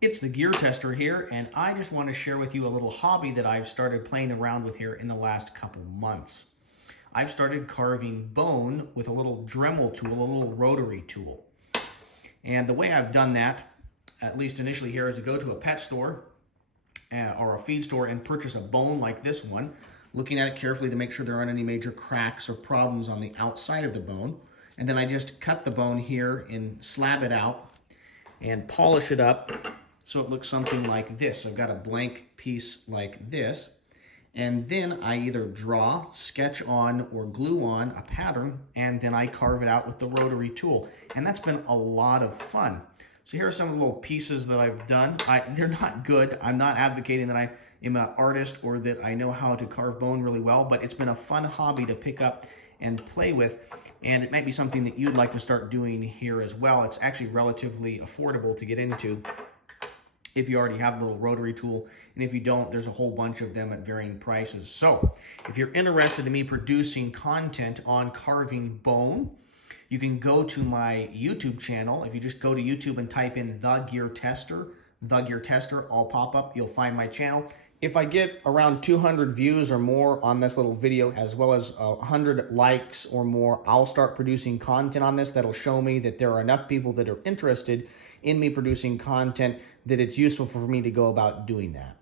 It's the Gear Tester here, and I just want to share with you a little hobby that I've started playing around with here in the last couple months. I've started carving bone with a little Dremel tool, a little rotary tool. And the way I've done that, at least initially here, is to go to a pet store or a feed store and purchase a bone like this one, looking at it carefully to make sure there aren't any major cracks or problems on the outside of the bone. And then I just cut the bone here and slab it out and polish it up so it looks something like this. I've got a blank piece like this, and then I either draw, sketch on, or glue on a pattern, and then I carve it out with the rotary tool. And that's been a lot of fun. So here are some of the little pieces that I've done. They're not good. I'm not advocating that I am an artist or that I know how to carve bone really well, but it's been a fun hobby to pick up and play with, and it might be something that you'd like to start doing here as well. It's actually relatively affordable to get into if you already have the little rotary tool, and if you don't, there's a whole bunch of them at varying prices. So if you're interested in me producing content on carving bone, you can go to my YouTube channel. If you just go to YouTube and type in TheGearTester, all pop up, you'll find my channel. If I get around 200 views or more on this little video, as well as 100 likes or more, I'll start producing content on this that'll show me that there are enough people that are interested in me producing content that it's useful for me to go about doing that.